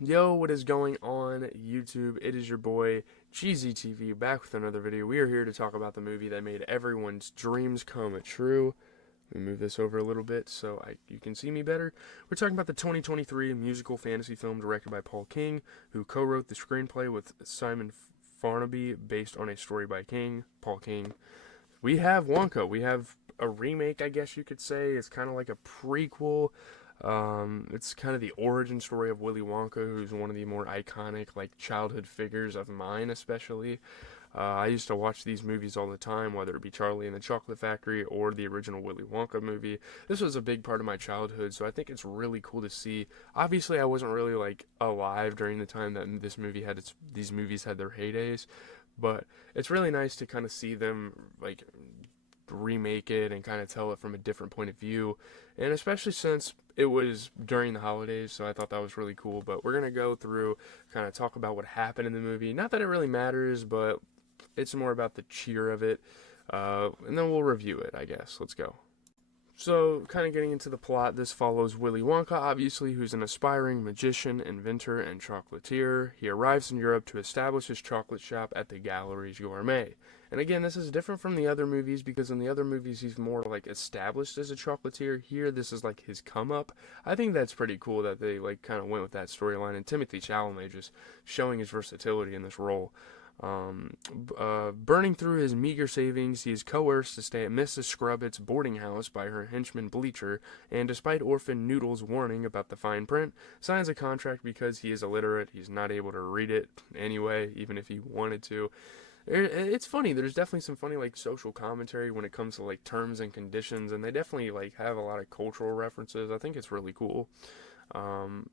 Yo, what is going on YouTube? It is your boy GZTV back with another video. We are here to talk about the movie that made everyone's dreams come true. Let me move this over a little bit so you can see me better. We're talking about the 2023 musical fantasy film directed by Paul King, who co-wrote the screenplay with Simon Farnaby based on a story by Paul King. We have Wonka. We have a remake, I guess you could say. It's kind of like a prequel. It's kind of the origin story of Willy Wonka, who's one of the more iconic, like, childhood figures of mine, especially. I used to watch these movies all the time, whether it be Charlie and the Chocolate Factory or the original Willy Wonka movie. This was a big part of my childhood, so I think it's really cool to see. Obviously, I wasn't really, like, alive during the time that these movies had their heydays, but it's really nice to kind of see them, like, remake it and kind of tell it from a different point of view, and especially since it was during the holidays, so I thought that was really cool. But we're gonna go through, kind of talk about what happened in the movie. Not that it really matters, but it's more about the cheer of it, and then we'll review it, I guess. Let's go. So, kind of getting into the plot, this follows Willy Wonka, obviously, who's an aspiring magician, inventor, and chocolatier. He arrives in Europe to establish his chocolate shop at the Galeries Gourmet. And again, this is different from the other movies because in the other movies he's more like established as a chocolatier. Here, this is like his come up. I think that's pretty cool that they like kind of went with that storyline, and Timothy Chalamet just showing his versatility in this role. Burning through his meager savings, he is coerced to stay at Mrs. Scrubbett's boarding house by her henchman Bleacher, and despite Orphan Noodle's warning about the fine print, signs a contract because he is illiterate. He's not able to read it anyway, even if he wanted to. It's funny. There's definitely some funny like social commentary when it comes to like terms and conditions, and they definitely like have a lot of cultural references. I think it's really cool.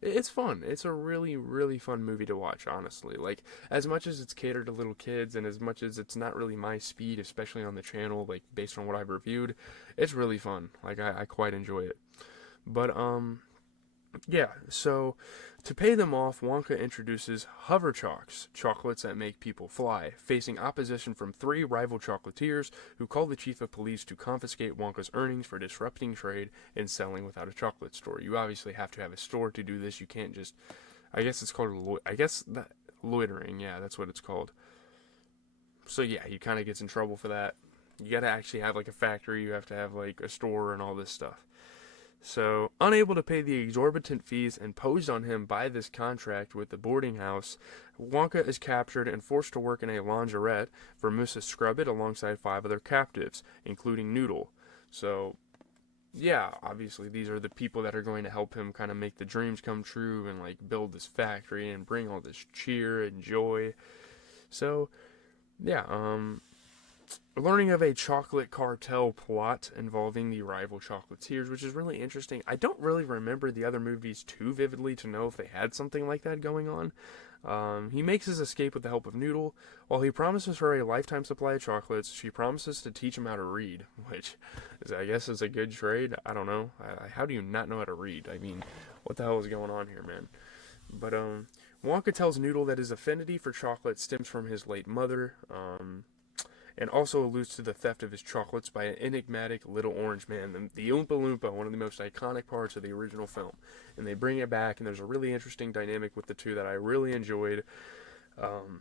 It's fun. It's a really, really fun movie to watch, honestly. Like, as much as it's catered to little kids and as much as it's not really my speed, especially on the channel, like, based on what I've reviewed, it's really fun. Like, I quite enjoy it. But, yeah, so to pay them off, Wonka introduces Hover Chocks, chocolates that make people fly, facing opposition from three rival chocolatiers who call the chief of police to confiscate Wonka's earnings for disrupting trade and selling without a chocolate store. You obviously have to have a store to do this. You can't just, I guess it's called, loitering. Yeah, that's what it's called. So yeah, he kind of gets in trouble for that. You gotta actually have like a factory. You have to have like a store and all this stuff. So, unable to pay the exorbitant fees imposed on him by this contract with the boarding house, Wonka is captured and forced to work in a laundrette for Mrs. Scrubbit alongside five other captives, including Noodle. So, yeah, obviously these are the people that are going to help him kind of make the dreams come true and like build this factory and bring all this cheer and joy. So, yeah, learning of a chocolate cartel plot involving the rival chocolatiers, which is really interesting. I don't really remember the other movies too vividly to know if they had something like that going on. He makes his escape with the help of Noodle. While he promises her a lifetime supply of chocolates, she promises to teach him how to read, which I guess is a good trade. I don't know. How do you not know how to read? I mean, what the hell is going on here, man? But Wonka tells Noodle that his affinity for chocolate stems from his late mother. And also alludes to the theft of his chocolates by an enigmatic little orange man, the Oompa Loompa, one of the most iconic parts of the original film. And they bring it back, and there's a really interesting dynamic with the two that I really enjoyed. Um,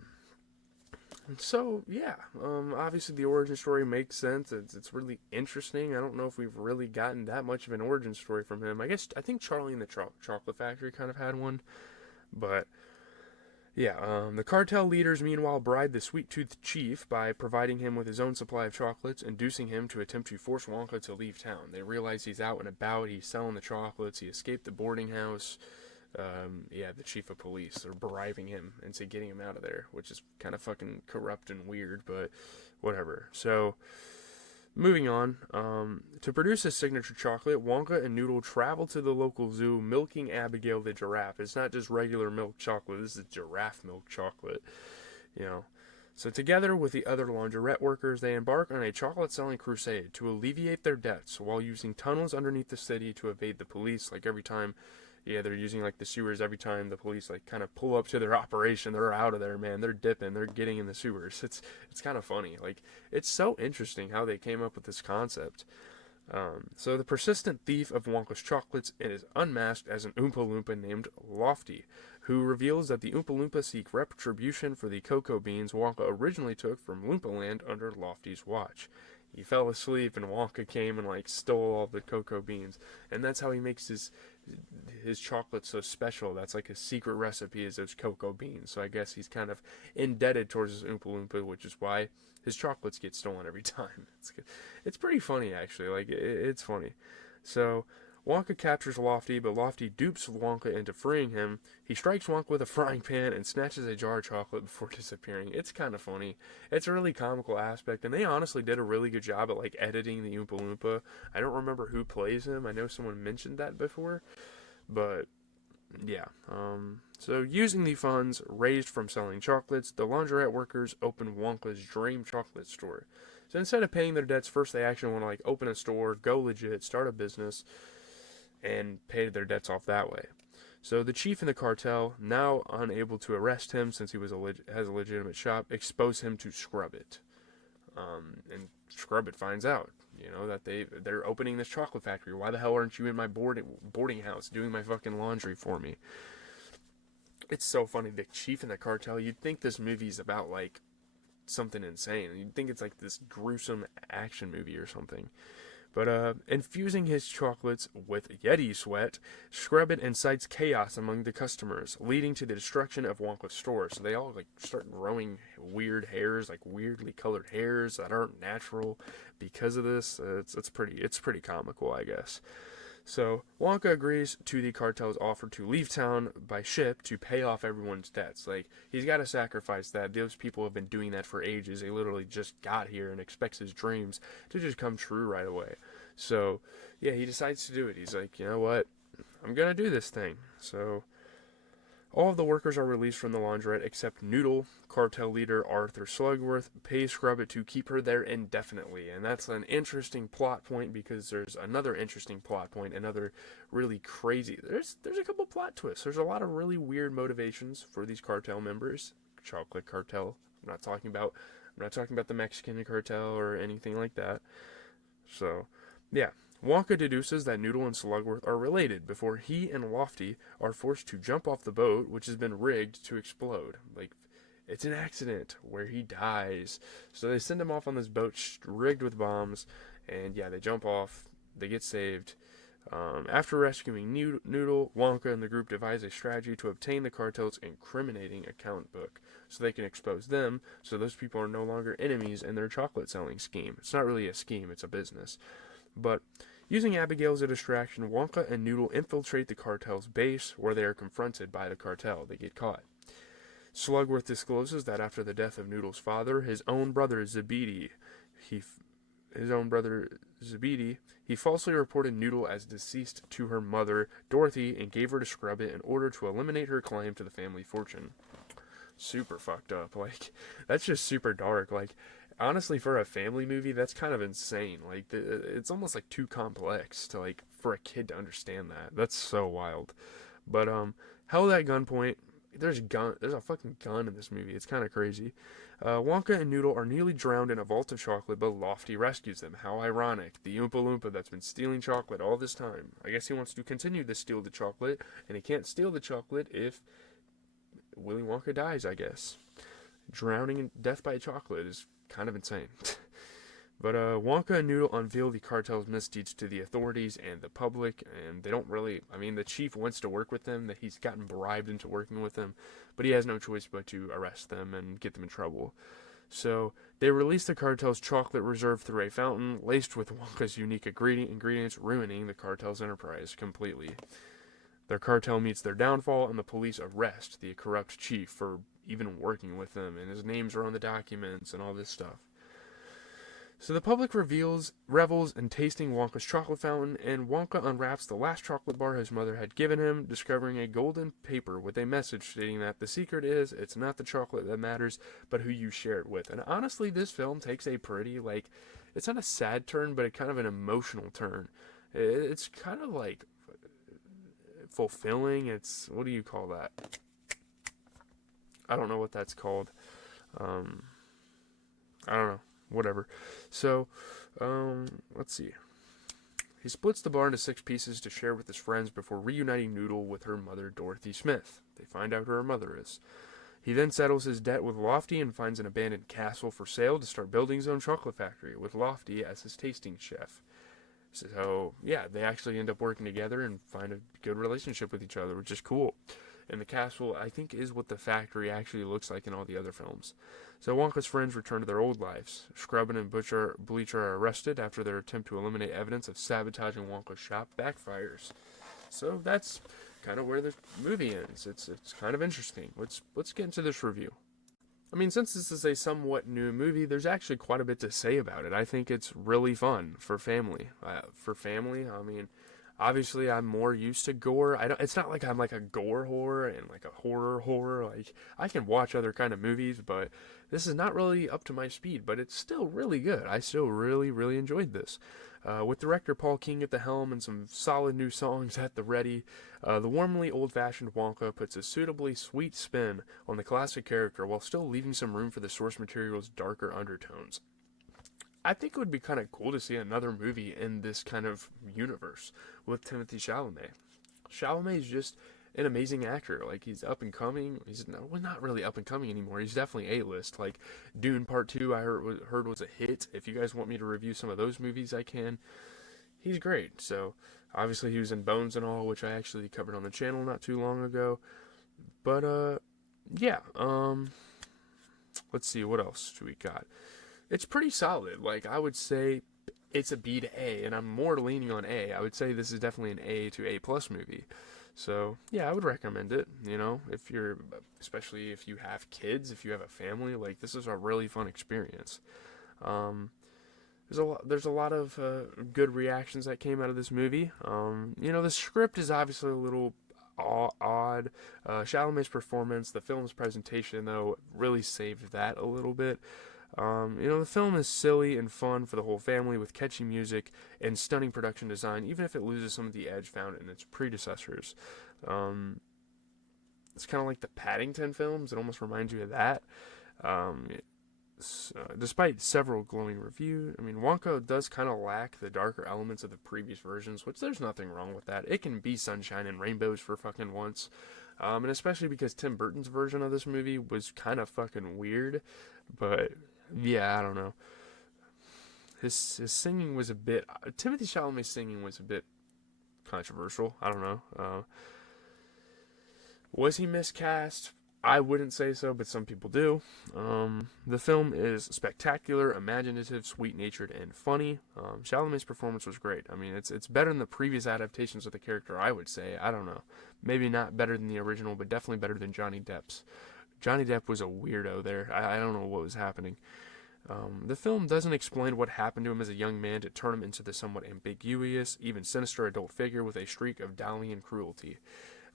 so, yeah, obviously the origin story makes sense. It's really interesting. I don't know if we've really gotten that much of an origin story from him. I think Charlie and the Chocolate Factory kind of had one, but yeah, the cartel leaders meanwhile bribe the sweet-toothed chief by providing him with his own supply of chocolates, inducing him to attempt to force Wonka to leave town. They realize he's out and about, he's selling the chocolates, he escaped the boarding house. Yeah, the chief of police, they're bribing him into getting him out of there, which is kind of fucking corrupt and weird, but whatever. So, moving on, to produce his signature chocolate, Wonka and Noodle travel to the local zoo, milking Abigail the giraffe. It's not just regular milk chocolate, this is giraffe milk chocolate, you know. So together with the other laundrette workers, they embark on a chocolate-selling crusade to alleviate their debts while using tunnels underneath the city to evade the police. Like every time, yeah, they're using like the sewers every time the police like kind of pull up to their operation. They're out of there, man. They're dipping. They're getting in the sewers. It's kind of funny. Like it's so interesting how they came up with this concept. So the persistent thief of Wonka's chocolates is unmasked as an Oompa Loompa named Lofty. who reveals that the Oompa Loompa seek retribution for the cocoa beans Wonka originally took from Loompa Land under Lofty's watch. He fell asleep and Wonka came and stole all the cocoa beans, and that's how he makes his chocolate so special. That's his secret recipe is those cocoa beans. So I guess he's kind of indebted towards his Oompa Loompa, which is why his chocolates get stolen every time. It's pretty funny actually. It's funny. So Wonka captures Lofty, but Lofty dupes Wonka into freeing him. He strikes Wonka with a frying pan and snatches a jar of chocolate before disappearing. It's kind of funny. It's a really comical aspect, and they honestly did a really good job at editing the Oompa Loompa. I don't remember who plays him. I know someone mentioned that before, but yeah. So using the funds raised from selling chocolates, the laundrette workers open Wonka's dream chocolate store. So instead of paying their debts, first they actually want to open a store, go legit, start a business, and pay their debts off that way. So the chief in the cartel, now unable to arrest him since he has a legitimate shop, expose him to Scrub It. And Scrub It finds out, that they're opening this chocolate factory. Why the hell aren't you in my boarding house doing my fucking laundry for me? It's so funny. The chief in the cartel, you'd think this movie's about something insane. You'd think it's this gruesome action movie or something. But infusing his chocolates with Yeti sweat, Scrub It incites chaos among the customers, leading to the destruction of Wonka's store. So they all start growing weird hairs, weirdly colored hairs that aren't natural because of this. It's pretty comical, I guess. So Wonka agrees to the cartel's offer to leave town by ship to pay off everyone's debts. He's got to sacrifice that. Those people have been doing that for ages. They literally just got here and expects his dreams to just come true right away. So yeah, he decides to do it. He's like, you know what? I'm gonna do this thing. So all of the workers are released from the laundrette except Noodle. Cartel leader Arthur Slugworth pays Scrub It to keep her there indefinitely, and that's an interesting plot point because there's another interesting plot point, another really crazy. There's a couple plot twists. There's a lot of really weird motivations for these cartel members. Chocolate cartel. I'm not talking about the Mexican cartel or anything like that. So, yeah. Wonka deduces that Noodle and Slugworth are related before he and Lofty are forced to jump off the boat, which has been rigged to explode. It's an accident where he dies. So they send him off on this boat rigged with bombs, and yeah, they jump off. They get saved. After rescuing Noodle, Wonka and the group devise a strategy to obtain the cartel's incriminating account book so they can expose them, so those people are no longer enemies in their chocolate selling scheme. It's not really a scheme, it's a business. But using Abigail as a distraction, Wonka and Noodle infiltrate the cartel's base, where they are confronted by the cartel. They get caught. Slugworth discloses that after the death of Noodle's father, his own brother Zebedee, he falsely reported Noodle as deceased to her mother, Dorothy, and gave her to Scrub It in order to eliminate her claim to the family fortune. Super fucked up. That's just super dark. Honestly, for a family movie, that's kind of insane. It's almost too complex to for a kid to understand that. That's so wild. But held at gunpoint, there's a fucking gun in this movie. It's kind of crazy. Wonka and Noodle are nearly drowned in a vault of chocolate, but Lofty rescues them. How ironic. The Oompa Loompa that's been stealing chocolate all this time. I guess he wants to continue to steal the chocolate, and he can't steal the chocolate if Willy Wonka dies, I guess. Drowning in death by chocolate is kind of insane. But Wonka and Noodle unveil the cartel's misdeeds to the authorities and the public, and they don't really, the chief wants to work with them, that he's gotten bribed into working with them, but he has no choice but to arrest them and get them in trouble. So they release the cartel's chocolate reserve through a fountain laced with Wonka's unique ingredients, ruining the cartel's enterprise completely. Their cartel meets their downfall, and the police arrest the corrupt chief for even working with them, and his names are on the documents and all this stuff. So the public revels in tasting Wonka's chocolate fountain, and Wonka unwraps the last chocolate bar his mother had given him, discovering a golden paper with a message stating that the secret is, it's not the chocolate that matters, but who you share it with. And honestly, this film takes a pretty, it's not a sad turn, but a kind of an emotional turn. It's kind of fulfilling. It's, what do you call that? I don't know what that's called. I don't know. Whatever. So, let's see. He splits the bar into 6 pieces to share with his friends before reuniting Noodle with her mother, Dorothy Smith. They find out who her mother is. He then settles his debt with Lofty and finds an abandoned castle for sale to start building his own chocolate factory, with Lofty as his tasting chef. So, yeah, they actually end up working together and find a good relationship with each other, which is cool. And the castle, I think, is what the factory actually looks like in all the other films. So Wonka's friends return to their old lives. Scrubbin and Bleacher are arrested after their attempt to eliminate evidence of sabotaging Wonka's shop backfires. So that's kind of where the movie ends. It's kind of interesting. Let's get into this review. I mean, since this is a somewhat new movie, there's actually quite a bit to say about it. I think it's really fun for family. I mean, obviously I'm more used to gore. It's not like I'm like a gore horror and like a horror. Like, I can watch other kind of movies, but this is not really up to my speed, but it's still really good. I still really enjoyed this. With director Paul King at the helm and some solid new songs at the ready, the warmly old-fashioned Wonka puts a suitably sweet spin on the classic character while still leaving some room for the source material's darker undertones. I think it would be kind of cool to see another movie in this kind of universe with Timothée Chalamet. Chalamet is just an amazing actor. Like, he's up and coming. He's not really up and coming anymore. He's definitely A-list. Like, Dune Part 2 I heard was a hit. If you guys want me to review some of those movies, I can. He's great. So, obviously he was in Bones and all, which I actually covered on the channel not too long ago. But, yeah. Let's see, what else do we got? It's pretty solid. Like, I would say it's a B to A, and I'm more leaning on A. I would say this is definitely an A to A+ movie. So, yeah, I would recommend it, especially if you have kids, if you have a family. Like, this is a really fun experience. There's a lot of good reactions that came out of this movie. The script is obviously a little odd. Chalamet's performance, the film's presentation, though, really saved that a little bit. The film is silly and fun for the whole family with catchy music and stunning production design, even if it loses some of the edge found in its predecessors. It's kind of like the Paddington films. It almost reminds you of that. Despite several glowing reviews, Wonka does kind of lack the darker elements of the previous versions, which there's nothing wrong with that. It can be sunshine and rainbows for fucking once. And especially because Tim Burton's version of this movie was kind of fucking weird. But yeah, I don't know. His singing was a bit... Timothée Chalamet's singing was a bit controversial. I don't know. Was he miscast? I wouldn't say so, but some people do. The film is spectacular, imaginative, sweet-natured, and funny. Chalamet's performance was great. It's better than the previous adaptations of the character, I would say. I don't know. Maybe not better than the original, but definitely better than Johnny Depp's. Johnny Depp was a weirdo there. I don't know what was happening. The film doesn't explain what happened to him as a young man to turn him into the somewhat ambiguous, even sinister adult figure with a streak of Dalian cruelty.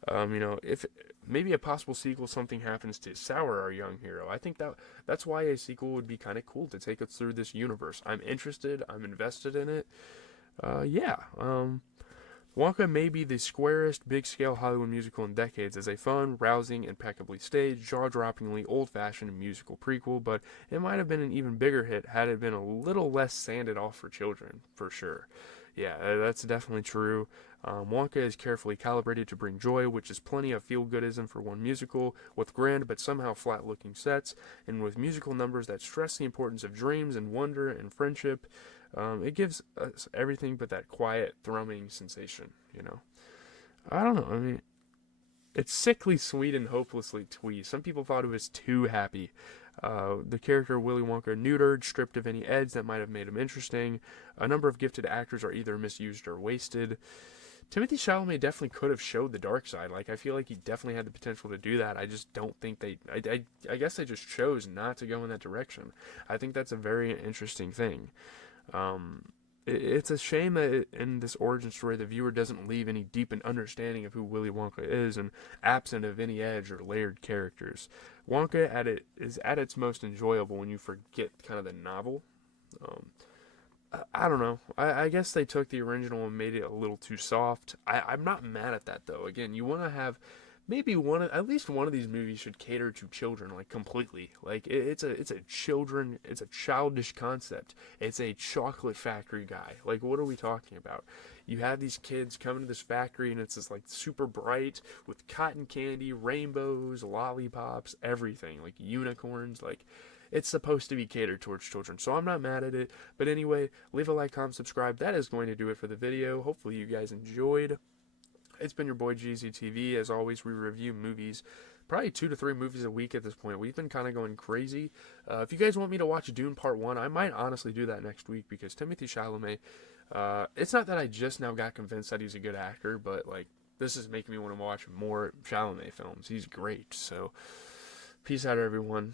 If maybe a possible sequel, something happens to sour our young hero. I think that's why a sequel would be kind of cool to take us through this universe. I'm interested. I'm invested in it. Wonka may be the squarest, big-scale Hollywood musical in decades as a fun, rousing, impeccably staged, jaw-droppingly old-fashioned musical prequel, but it might have been an even bigger hit had it been a little less sanded off for children, for sure. Yeah, that's definitely true. Wonka is carefully calibrated to bring joy, which is plenty of feel-goodism for one musical, with grand but somehow flat-looking sets, and with musical numbers that stress the importance of dreams and wonder and friendship. It gives us everything but that quiet, thrumming sensation, I don't know, it's sickly sweet and hopelessly twee. Some people thought it was too happy. The character Willy Wonka neutered, stripped of any edge that might have made him interesting. A number of gifted actors are either misused or wasted. Timothée Chalamet definitely could have showed the dark side. Like, I feel like he definitely had the potential to do that. I just don't think I guess they just chose not to go in that direction. I think that's a very interesting thing. It's a shame that in this origin story the viewer doesn't leave any deep understanding of who Willy Wonka is, and absent of any edge or layered characters. Wonka is at its most enjoyable when you forget kind of the novel. I don't know. I guess they took the original and made it a little too soft. I'm not mad at that, though. Again, you want to have maybe at least one of these movies should cater to children, like, completely. Like, it's a childish concept. It's a chocolate factory guy. Like, what are we talking about? you have these kids coming to this factory, and it's just like super bright with cotton candy, rainbows, lollipops, everything, like unicorns, like it's supposed to be catered towards children, so I'm not mad at it. But anyway, leave a like, comment, subscribe. That is going to do it for the video. Hopefully you guys enjoyed. It's been your boy GZTV. As always, we review movies, probably 2 to 3 movies a week at this point. We've been kind of going crazy. If you guys want me to watch Dune Part 1, I might honestly do that next week, because Timothée Chalamet, it's not that I just now got convinced that he's a good actor, but like this is making me want to watch more Chalamet films. He's great. So peace out, everyone.